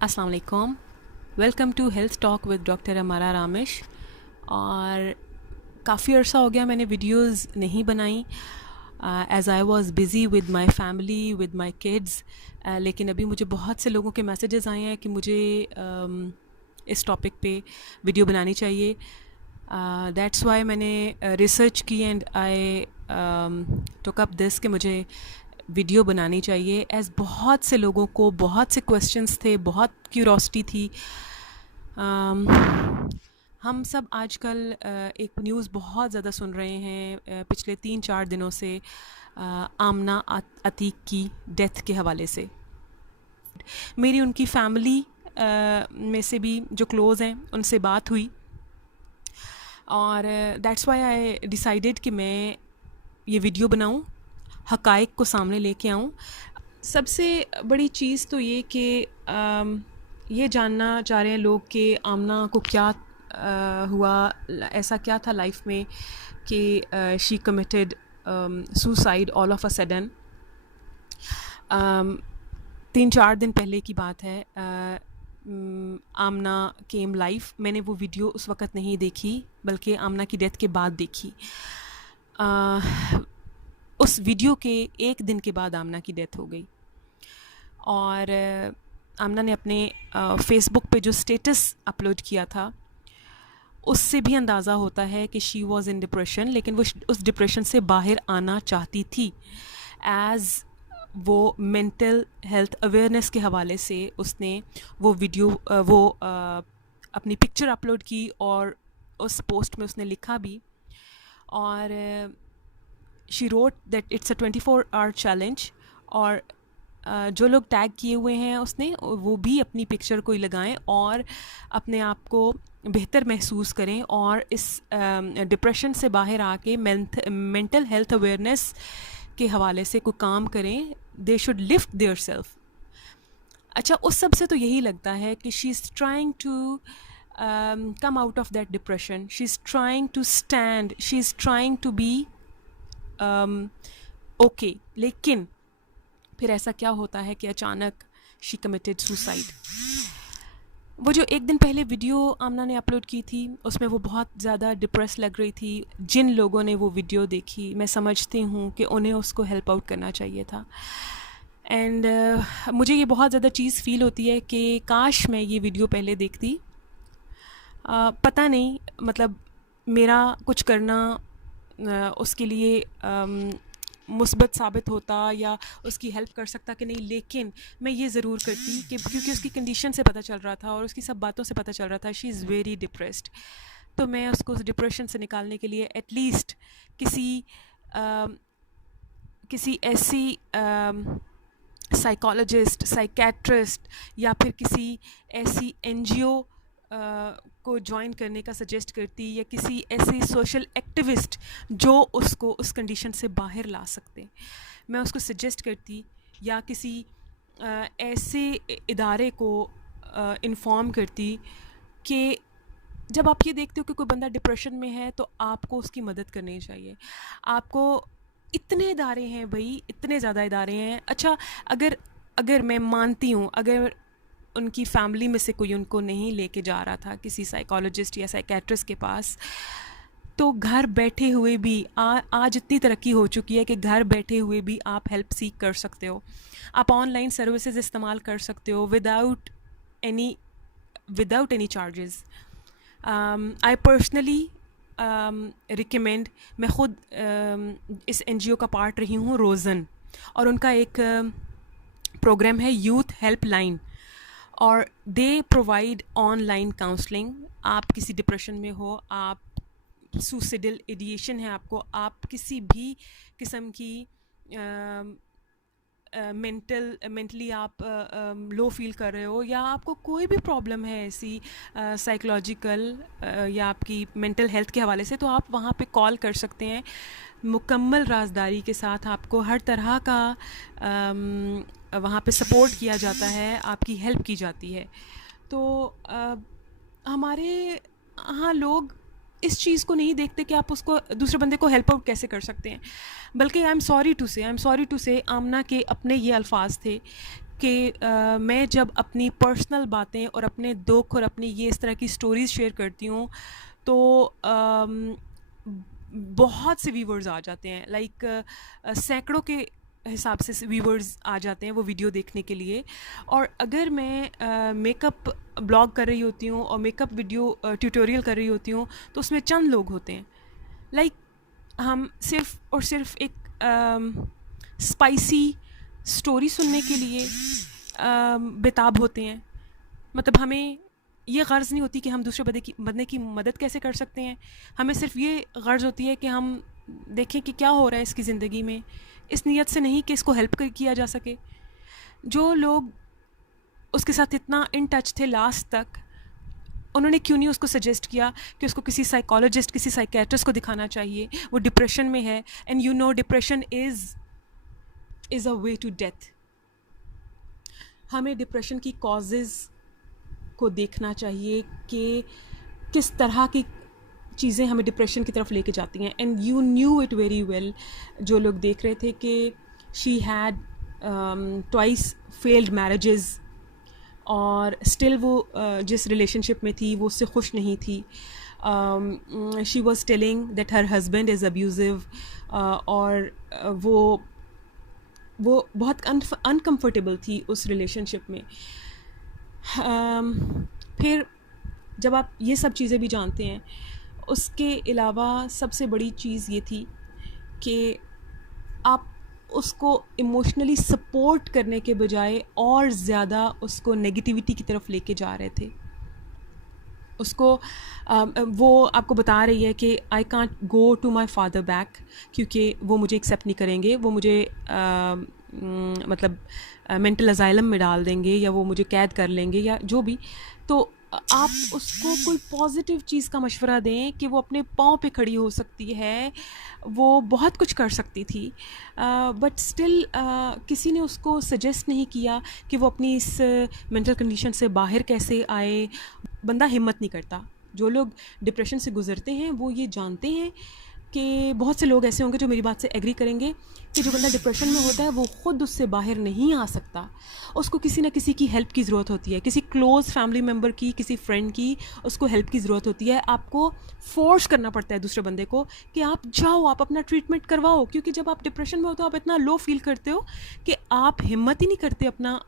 अस्सलाम वालेकुम। Welcome to health talk with doctor Amara Ramish. और काफ़ी अर्सा हो गया मैंने वीडियोस नहीं बनाई as I was busy with my family with my kids. लेकिन अभी मुझे बहुत से लोगों के मैसेजेस आए हैं कि मुझे इस टॉपिक पे वीडियो बनानी चाहिए। दैट्स वाई मैंने रिसर्च की and I took up this कि मुझे वीडियो बनानी चाहिए एज़ बहुत से लोगों को बहुत से क्वेश्चंस थे, बहुत क्यूरोसिटी थी। हम सब आजकल एक न्यूज़ बहुत ज़्यादा सुन रहे हैं पिछले 3-4 दिनों से, आमना अतीक की डेथ के हवाले से। मेरी उनकी फैमिली में से भी जो क्लोज़ हैं उनसे बात हुई और दैट्स वाई आई डिसाइडेड कि मैं ये वीडियो बनाऊं, हक़ाइक़ को सामने लेके आऊं। सबसे बड़ी चीज़ तो ये कि ये जानना चाह रहे हैं लोग कि आमना को क्या हुआ, ऐसा क्या था लाइफ में कि she committed suicide all of a sudden. 3-4 दिन पहले की बात है। आमना केम लाइफ, मैंने वो वीडियो उस वक़्त नहीं देखी बल्कि आमना की डेथ के बाद देखी। उस वीडियो के एक दिन के बाद आमना की डेथ हो गई और आमना ने अपने फेसबुक पे जो स्टेटस अपलोड किया था उससे भी अंदाज़ा होता है कि शी वॉज़ इन डिप्रेशन, लेकिन वो उस डिप्रेशन से बाहर आना चाहती थी। एज़ वो मेंटल हेल्थ अवेयरनेस के हवाले से उसने वो वीडियो अपनी पिक्चर अपलोड की और उस पोस्ट में उसने लिखा भी, और she wrote that it's a 24 hour challenge. और जो लोग टैग किए हुए हैं उसने, वो भी अपनी पिक्चर को ही लगाएं और अपने आप को बेहतर महसूस करें और इस डिप्रेशन से बाहर आके मेंटल हेल्थ अवेयरनेस के हवाले से कोई काम करें। They should lift their self. अच्छा, उस सब से तो यही लगता है कि she is trying to come out of that depression, she is trying to stand, she is trying to be okay. लेकिन फिर ऐसा क्या होता है कि अचानक शी कमिटेड सुसाइड। वो जो एक दिन पहले वीडियो आमना ने अपलोड की थी उसमें वो बहुत ज़्यादा डिप्रेस लग रही थी। जिन लोगों ने वो वीडियो देखी, मैं समझती हूँ कि उन्हें उसको हेल्प आउट करना चाहिए था। एंड मुझे ये बहुत ज़्यादा चीज़ फ़ील होती है कि काश मैं ये वीडियो पहले देखती। पता नहीं, मतलब मेरा कुछ करना उसके लिए मुस्बत साबित होता या उसकी हेल्प कर सकता कि नहीं, लेकिन मैं ये ज़रूर करती कि क्योंकि उसकी कंडीशन से पता चल रहा था और उसकी सब बातों से पता चल रहा था शी इज़ वेरी डिप्रेस्ड। तो मैं उसको उस डिप्रेशन से निकालने के लिए एटलीस्ट किसी ऐसी साइकोलॉजिस्ट, साइकेट्रिस्ट या फिर किसी ऐसी एनजीओ को ज्वाइन करने का सजेस्ट करती, या किसी ऐसे सोशल एक्टिविस्ट जो उसको उस कंडीशन से बाहर ला सकते, मैं उसको सजेस्ट करती। या किसी ऐसे इदारे को इन्फॉर्म करती कि जब आप ये देखते हो कि कोई बंदा डिप्रेशन में है तो आपको उसकी मदद करनी चाहिए। आपको इतने इदारे हैं भाई, इतने ज़्यादा इदारे हैं। अच्छा, अगर मैं मानती हूँ, अगर उनकी फैमिली में से कोई उनको नहीं लेके जा रहा था किसी साइकोलॉजिस्ट या साइकेट्रिस्ट के पास, तो घर बैठे हुए भी आज इतनी तरक्की हो चुकी है कि घर बैठे हुए भी आप हेल्प सीख कर सकते हो। आप ऑनलाइन सर्विसेज इस्तेमाल कर सकते हो without any charges. I personally recommend, मैं ख़ुद इस एनजीओ का पार्ट रही हूँ, रोज़न, और उनका एक प्रोग्राम है यूथ हेल्प लाइन, और दे प्रोवाइड ऑनलाइन काउंसलिंग। आप किसी डिप्रेशन में हो, आप सुसाइडल इडिएशन है आपको, आप किसी भी किस्म की मेंटली आप लो फील कर रहे हो, या आपको कोई भी प्रॉब्लम है ऐसी साइकोलॉजिकल या आपकी मेंटल हेल्थ के हवाले से, तो आप वहाँ पे कॉल कर सकते हैं। मुकम्मल राज़दारी के साथ आपको हर तरह का वहाँ पे सपोर्ट किया जाता है, आपकी हेल्प की जाती है। तो हमारे यहाँ लोग इस चीज़ को नहीं देखते कि आप उसको दूसरे बंदे को हेल्प आउट कैसे कर सकते हैं। बल्कि आई एम सॉरी टू से आमना के अपने ये अल्फाज थे कि मैं जब अपनी पर्सनल बातें और अपने दुख और अपनी ये इस तरह की स्टोरीज़ शेयर करती हूँ तो बहुत से व्यूवर्स आ जाते हैं, लाइक सैकड़ों के हिसाब से व्यूवर्स आ जाते हैं वो वीडियो देखने के लिए। और अगर मैं मेकअप ब्लॉग कर रही होती हूँ और मेकअप वीडियो ट्यूटोरियल कर रही होती हूँ तो उसमें चंद लोग होते हैं, लाइक हम सिर्फ और सिर्फ एक स्पाइसी स्टोरी सुनने के लिए बेताब होते हैं। मतलब हमें ये गर्ज़ नहीं होती कि हम दूसरे बंदे की मदद कैसे कर सकते हैं, हमें सिर्फ ये गर्ज़ होती है कि हम देखें कि क्या हो रहा है इसकी ज़िंदगी में, इस नीयत से नहीं कि इसको हेल्प किया जा सके। जो लोग उसके साथ इतना इन टच थे लास्ट तक, उन्होंने क्यों नहीं उसको सजेस्ट किया कि उसको किसी साइकोलॉजिस्ट, किसी साइकेट्रिस्ट को दिखाना चाहिए, वो डिप्रेशन में है। And you know depression is a way to death. हमें डिप्रेशन की कॉजेज़ को देखना चाहिए कि किस तरह की चीज़ें हमें डिप्रेशन की तरफ लेके जाती हैं। And you knew it very well, जो लोग देख रहे थे, कि she had twice failed marriages और स्टिल वो जिस रिलेशनशिप में थी वो उससे खुश नहीं थी। She was telling that her husband is abusive, और वो बहुत अनकम्फर्टेबल थी उस रिलेशनशिप में। फिर जब आप ये सब चीज़ें भी जानते हैं, उसके अलावा सबसे बड़ी चीज़ ये थी कि आप उसको इमोशनली सपोर्ट करने के बजाय और ज़्यादा उसको नेगेटिविटी की तरफ लेके जा रहे थे। उसको वो आपको बता रही है कि I can't go to my father back, क्योंकि वो मुझे एक्सेप्ट नहीं करेंगे, वो मुझे मतलब मेंटल अजाइलम में डाल देंगे, या वो मुझे कैद कर लेंगे, या जो भी। तो आप उसको कोई पॉजिटिव चीज़ का मशवरा दें कि वो अपने पाँव पे खड़ी हो सकती है, वो बहुत कुछ कर सकती थी, बट स्टिल किसी ने उसको सजेस्ट नहीं किया कि वो अपनी इस मेंटल कंडीशन से बाहर कैसे आए। बंदा हिम्मत नहीं करता। जो लोग डिप्रेशन से गुज़रते हैं वो ये जानते हैं कि बहुत से लोग ऐसे होंगे जो मेरी बात से एग्री करेंगे कि जो बंदा डिप्रेशन में होता है वो ख़ुद उससे बाहर नहीं आ सकता, उसको किसी न किसी की हेल्प की ज़रूरत होती है, किसी क्लोज़ फैमिली मेम्बर की, किसी फ्रेंड की, उसको हेल्प की ज़रूरत होती है। आपको फोर्स करना पड़ता है दूसरे बंदे को कि आप जाओ, आप अपना ट्रीटमेंट करवाओ, क्योंकि जब आप डिप्रेशन में हो तो आप इतना लो फील करते हो कि आप हिम्मत ही नहीं करते अपना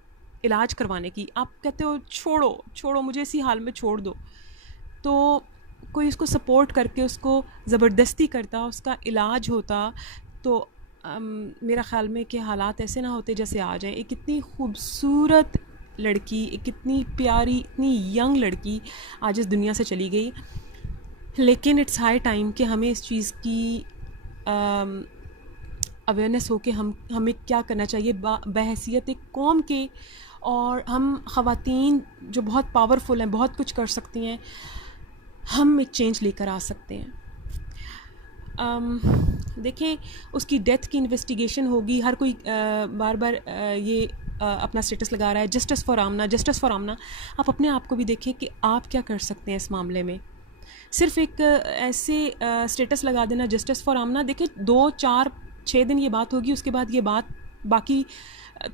इलाज करवाने की। आप कहते हो छोड़ो छोड़ो, मुझे इसी हाल में छोड़ दो। तो कोई उसको सपोर्ट करके उसको ज़बरदस्ती करता, उसका इलाज होता, तो मेरा ख़्याल में कि हालात ऐसे ना होते जैसे आ जाएं। एक इतनी खूबसूरत लड़की, एक इतनी प्यारी, इतनी यंग लड़की आज इस दुनिया से चली गई। लेकिन इट्स हाई टाइम कि हमें इस चीज़ की अवेयरनेस हो कि हमें क्या करना चाहिए बहैसियत एक कौम के। और हम ख़वातीन जो बहुत पावरफुल हैं, बहुत कुछ कर सकती हैं, हम एक चेंज लेकर आ सकते हैं। देखें, उसकी डेथ की इन्वेस्टिगेशन होगी। हर कोई बार बार ये अपना स्टेटस लगा रहा है, justice for Aamna, justice for Aamna. आप अपने आप को भी देखें कि आप क्या कर सकते हैं इस मामले में। सिर्फ एक ऐसे स्टेटस लगा देना जस्टिस फॉर आमना, देखें 2, 4, 6 दिन ये बात होगी, उसके बाद ये बात बाकी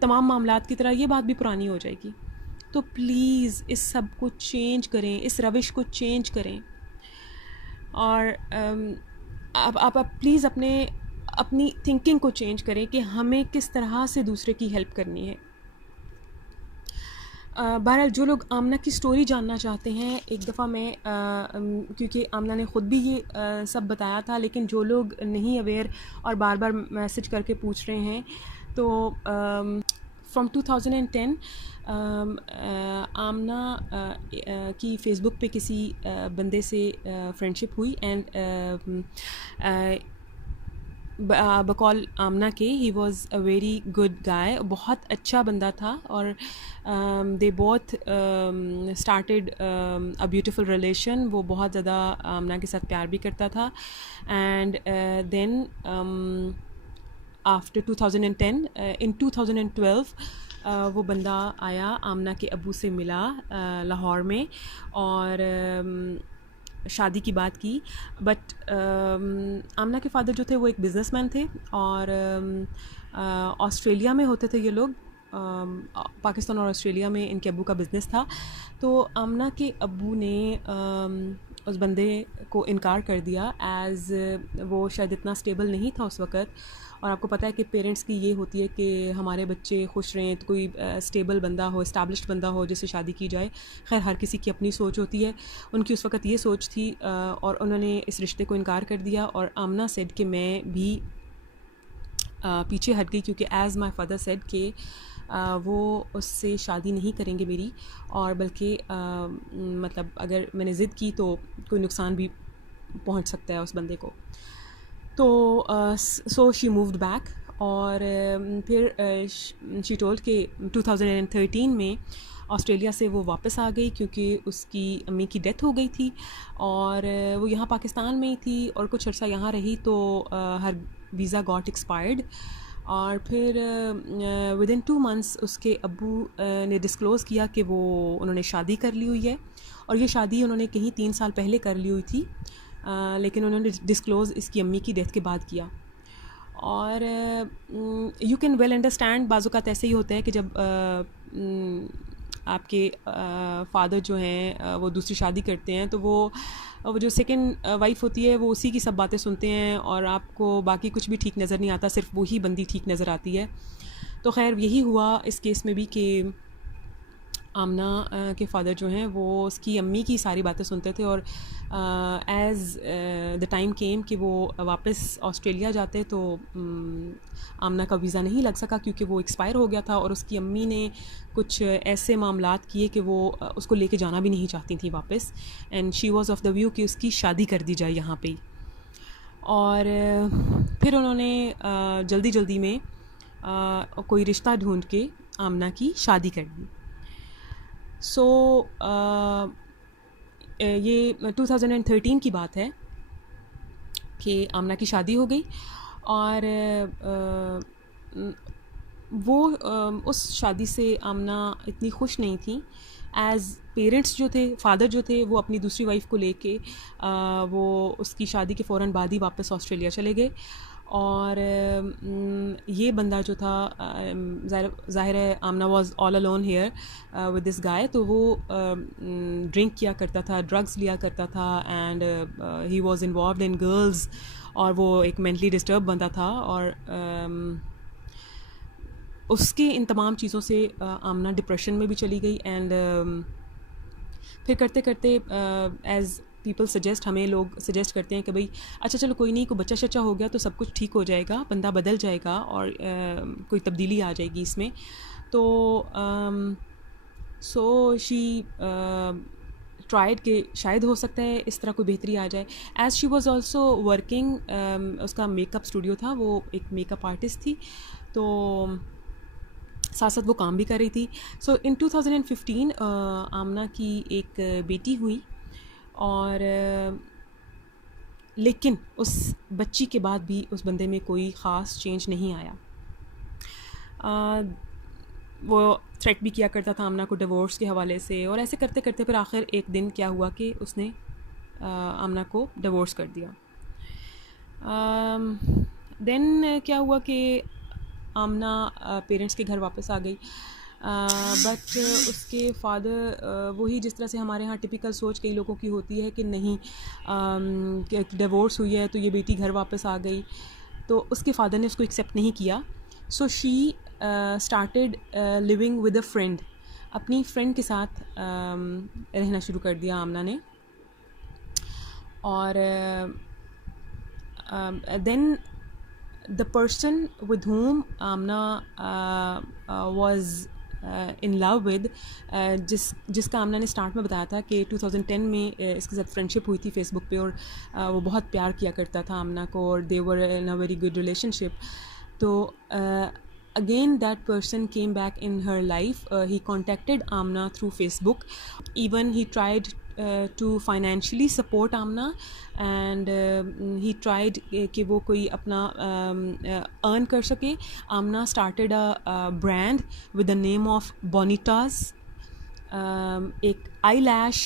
तमाम मामलात की तरह ये बात भी पुरानी हो जाएगी। तो प्लीज़ इस सब को चेंज करें, इस रविश को चेंज करें। और आप प्लीज़ अपनी थिंकिंग को चेंज करें कि हमें किस तरह से दूसरे की हेल्प करनी है। बहरहाल जो लोग आमना की स्टोरी जानना चाहते हैं, एक दफ़ा मैं क्योंकि आमना ने ख़ुद भी ये सब बताया था, लेकिन जो लोग नहीं अवेयर और बार बार मैसेज करके पूछ रहे हैं, तो फ्रॉम 2010 आमना की फ़ेसबुक पे किसी बंदे से फ्रेंडशिप हुई। एंड बकौल आमना के, he was a very good guy, बहुत अच्छा बंदा था। और they both started a beautiful relation. वो बहुत ज़्यादा आमना के साथ प्यार भी करता था। एंड देन आफ्टर 2010 इन 2012 वो बंदा आया, आमना के अबू से मिला लाहौर में, और शादी की बात की। बट आमना के फादर जो थे वो एक बिज़नेसमैन थे, और ऑस्ट्रेलिया में होते थे ये लोग, पाकिस्तान और ऑस्ट्रेलिया में इनके अब्बू का बिज़नेस था। तो आमना के अब्बू ने उस बंदे को इनकार कर दिया एज़ वो शायद इतना स्टेबल नहीं था उस वक़्त। और आपको पता है कि पेरेंट्स की ये होती है कि हमारे बच्चे खुश रहें, तो कोई स्टेबल बंदा हो, इस्टेब्लिश्ड बंदा हो जिससे शादी की जाए। खैर हर किसी की अपनी सोच होती है, उनकी उस वक़्त ये सोच थी और उन्होंने इस रिश्ते को इनकार कर दिया। और आमना सेड कि मैं भी पीछे हट गई, क्योंकि एज़ माई फादर सेड कि वो उससे शादी नहीं करेंगे मेरी, और बल्कि मतलब अगर मैंने ज़िद की तो कोई नुकसान भी पहुंच सकता है उस बंदे को। तो सो शी मूव्ड बैक। और फिर शी टोल्ड कि 2013 में ऑस्ट्रेलिया से वो वापस आ गई, क्योंकि उसकी अम्मी की डेथ हो गई थी और वो यहाँ पाकिस्तान में ही थी और कुछ अर्सा यहाँ रही। तो हर वीज़ा गॉट एक्सपायर्ड। और फिर विद इन 2 मंथ्स उसके अब्बू ने डिस्क्लोज़ किया कि वो उन्होंने शादी कर ली हुई है। और ये शादी उन्होंने कहीं 3 साल पहले कर ली हुई थी, लेकिन उन्होंने डिस्क्लोज़ इसकी अम्मी की डेथ के बाद किया। और यू कैन वेल अंडरस्टैंड, बाज़ात ऐसे ही होता है कि जब आपके फादर जो हैं वो दूसरी शादी करते हैं, तो वो जो सेकंड वाइफ होती है वो उसी की सब बातें सुनते हैं और आपको बाकी कुछ भी ठीक नज़र नहीं आता, सिर्फ वही बंदी ठीक नज़र आती है। तो खैर यही हुआ इस केस में भी कि आमना के फ़ादर जो हैं वो उसकी अम्मी की सारी बातें सुनते थे। और एज़ द टाइम केम कि वो वापस ऑस्ट्रेलिया जाते, तो आमना का वीज़ा नहीं लग सका क्योंकि वो एक्सपायर हो गया था। और उसकी अम्मी ने कुछ ऐसे मामलात किए कि वो उसको लेके जाना भी नहीं चाहती थी वापस। And she was of the view कि उसकी शादी कर दी जाए यहाँ पे ही। और फिर उन्होंने जल्दी जल्दी में कोई रिश्ता ढूंढ के आमना की शादी कर दी। सो ये 2013 की बात है कि आमना की शादी हो गई। और वो उस शादी से आमना इतनी खुश नहीं थी। एज़ पेरेंट्स जो थे, फादर जो थे, वो अपनी दूसरी वाइफ को लेके वो उसकी शादी के फ़ौरन बाद ही वापस ऑस्ट्रेलिया चले गए। और ये बंदा जो था, ज़ाहिर है Aamna was all alone here with this guy. तो वो ड्रिंक किया करता था, ड्रग्स लिया करता था, and he was involved in girls. और वो एक मेंटली डिस्टर्ब बंदा था। और उसके इन तमाम चीज़ों से आमना डिप्रेशन में भी चली गई। एंड फिर करते करते एज़ पीपल सजेस्ट, हमें लोग सजेस्ट करते हैं कि भाई अच्छा चलो कोई नहीं, कोई बच्चा शच्चा हो गया तो सब कुछ ठीक हो जाएगा, बंदा बदल जाएगा और कोई तब्दीली आ जाएगी इसमें। तो सो शी ट्राइड कि शायद हो सकता है इस तरह कोई बेहतरी आ जाए। As she was also working, उसका मेकअप स्टूडियो था, वो एक मेकअप आर्टिस्ट थी, तो साथ साथ वो काम भी कर रही थी। सो इन 2015 आमना की एक बेटी हुई। और लेकिन उस बच्ची के बाद भी उस बंदे में कोई ख़ास चेंज नहीं आया। वो थ्रेट भी किया करता था आमना को डिवोर्स के हवाले से। और ऐसे करते करते फिर आखिर एक दिन क्या हुआ कि उसने आमना को डिवोर्स कर दिया। देन क्या हुआ कि आमना पेरेंट्स के घर वापस आ गई। बट उसके फादर वही, जिस तरह से हमारे यहाँ टिपिकल सोच कई लोगों की होती है कि नहीं, कि डिवोर्स हुई है तो ये बेटी घर वापस आ गई, तो उसके फादर ने उसको एक्सेप्ट नहीं किया। So she started living with a friend, अपनी फ्रेंड के साथ रहना शुरू कर दिया आमना ने। और then the person with whom Amna was in love with, जिसका आमना ने स्टार्ट में बताया था कि 2010 में इसके साथ फ्रेंडशिप हुई थी फेसबुक पे, और वो बहुत प्यार किया करता था आमना को, और दे वर इन अ वेरी गुड रिलेशनशिप। तो again that person came back in her life. He contacted Amna through Facebook. Even he tried to financially support Amna, and he tried कि वो कोई अपना earn कर सके. Amna started a brand with the name of Bonitas. एक eyelash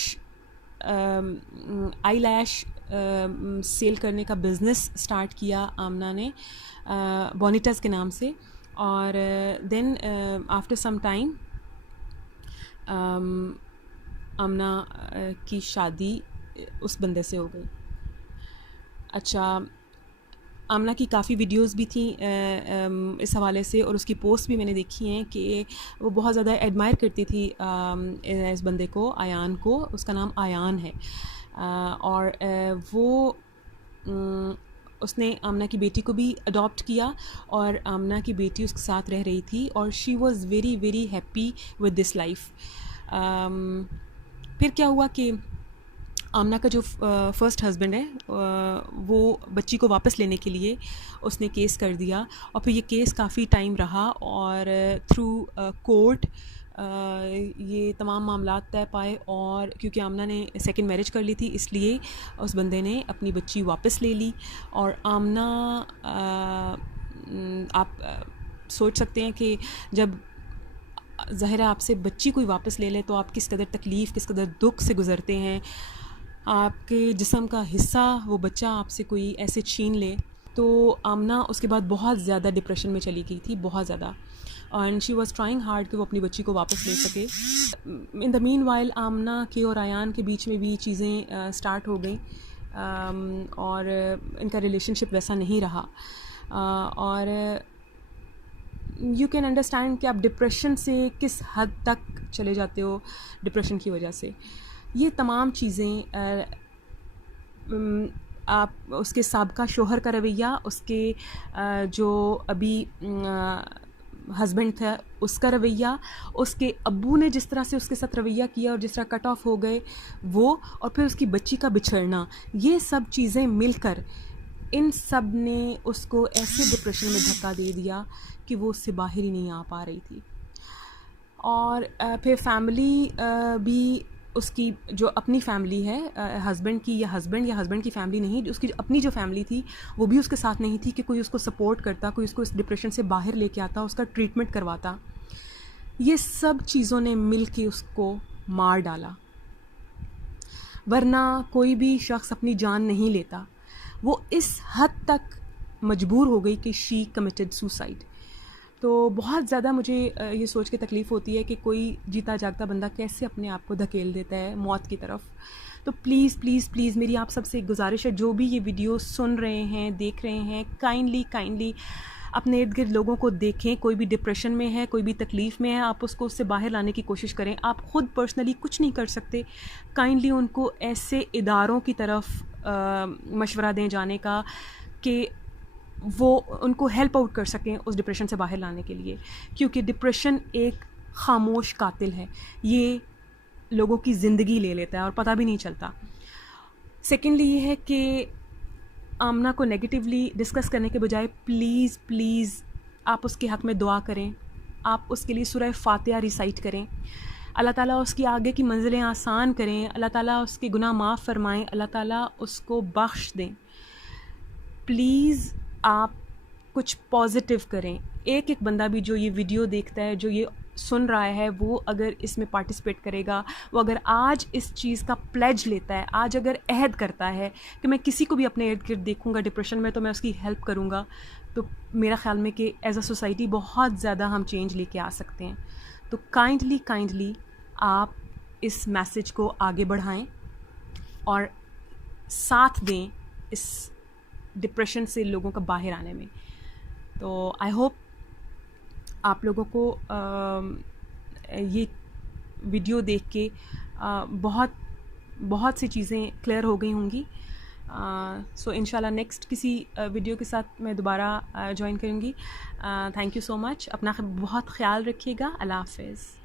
cell करने का business start किया आमना ने बोनिटास के नाम से। और देन आफ्टर सम टाइम आमना की शादी उस बंदे से हो गई। अच्छा, आमना की काफ़ी वीडियोस भी थी इस हवाले से, और उसकी पोस्ट भी मैंने देखी हैं कि वो बहुत ज़्यादा एडमायर करती थी इस बंदे को, आयान को। उसका नाम आयान है। और वो उसने आमना की बेटी को भी अडॉप्ट किया, और आमना की बेटी उसके साथ रह रही थी, और she was very very happy with this life. फिर क्या हुआ कि आमना का जो फ़र्स्ट हस्बैंड है वो बच्ची को वापस लेने के लिए उसने केस कर दिया, और फिर ये केस काफ़ी टाइम रहा, और थ्रू कोर्ट ये तमाम मामलात तय पाए। और क्योंकि आमना ने सेकंड मैरिज कर ली थी, इसलिए उस बंदे ने अपनी बच्ची वापस ले ली। और आमना आप सोच सकते हैं कि जब ज़ाहिर है आपसे बच्ची कोई वापस ले ले तो आप किस कदर तकलीफ़, किस कदर दुख से गुज़रते हैं। आपके जिस्म का हिस्सा वो बच्चा आपसे कोई ऐसे छीन ले। तो आमना उसके बाद बहुत ज़्यादा डिप्रेशन में चली गई थी, बहुत ज़्यादा, and she was trying hard कि वो अपनी बच्ची को वापस ले सके। इन द मीन वाइल आमना के और आयान के बीच में भी चीज़ें स्टार्ट हो गई, और इनका रिलेशनशिप वैसा नहीं रहा। और यू कैन अंडरस्टैंड कि आप डिप्रेशन से किस हद तक चले जाते हो डिप्रेशन की वजह से। ये तमाम चीज़ें आप उसके साबका शोहर का रवैया, उसके जो अभी हस्बैंड था उसका रवैया, उसके अब्बू ने जिस तरह से उसके साथ रवैया किया और जिस तरह कट ऑफ हो गए वो, और फिर उसकी बच्ची का बिछड़ना, ये सब चीज़ें मिलकर इन सब ने उसको ऐसे डिप्रेशन में धक्का दे दिया कि वो उससे बाहर ही नहीं आ पा रही थी। और फिर फैमिली भी उसकी जो अपनी फैमिली है हस्बैंड की, या हस्बैंड की फैमिली नहीं, उसकी अपनी जो फैमिली थी वो भी उसके साथ नहीं थी कि कोई उसको सपोर्ट करता, कोई उसको इस डिप्रेशन से बाहर लेके आता, उसका ट्रीटमेंट करवाता। ये सब चीज़ों ने मिल के उसको मार डाला, वरना कोई भी शख्स अपनी जान नहीं लेता। वो इस हद तक मजबूर हो गई कि शी कमिटेड सुसाइड। तो बहुत ज़्यादा मुझे ये सोच के तकलीफ़ होती है कि कोई जीता जागता बंदा कैसे अपने आप को धकेल देता है मौत की तरफ। तो प्लीज़ प्लीज़ प्लीज़ मेरी आप सबसे एक गुजारिश है, जो भी ये वीडियो सुन रहे हैं, देख रहे हैं, काइंडली अपने इर्द गिर्द लोगों को देखें। कोई भी डिप्रेशन में है, कोई भी तकलीफ़ में है, आप उसको उससे बाहर लाने की कोशिश करें। आप ख़ुद पर्सनली कुछ नहीं कर सकते, काइंडली उनको ऐसे इदारों की तरफ मशवरा दें जाने का कि वो उनको हेल्प आउट कर सकें उस डिप्रेशन से बाहर लाने के लिए। क्योंकि डिप्रेशन एक ख़ामोश कातिल है, ये लोगों की ज़िंदगी ले लेता है और पता भी नहीं चलता। सेकेंडली ये है कि आमना को नेगेटिवली डिस्कस करने के बजाय प्लीज़ प्लीज़ आप उसके हक़ में दुआ करें, आप उसके लिए सूरह फातिहा रिसाइट करें। अल्लाह ताला उसकी आगे की मंजिलें आसान करें, अल्लाह ताला उसके गुनाह माफ़ फरमाएं, अल्लाह ताला उसको बख्श दें। प्लीज़ आप कुछ पॉजिटिव करें। एक एक बंदा भी जो ये वीडियो देखता है, जो ये सुन रहा है, वो अगर इसमें पार्टिसिपेट करेगा, वो अगर आज इस चीज़ का प्लेज लेता है, आज अगर अहद करता है कि मैं किसी को भी अपने इर्द गिर्द देखूँगा डिप्रेशन में तो मैं उसकी हेल्प करूँगा, तो मेरा ख़्याल में कि एज अ सोसाइटी बहुत ज़्यादा हम चेंज लेके आ सकते हैं। तो काइंडली आप इस मैसेज को आगे बढ़ाएं और साथ दें इस डिप्रेशन से लोगों का बाहर आने में। तो आई होप आप लोगों को ये वीडियो देख के बहुत सी चीज़ें क्लियर हो गई होंगी। सो इंशाल्लाह नेक्स्ट किसी वीडियो के साथ मैं दोबारा ज्वाइन करूँगी। Thank you so much. अपना बहुत ख्याल रखिएगा। अल्लाह हाफ़िज़।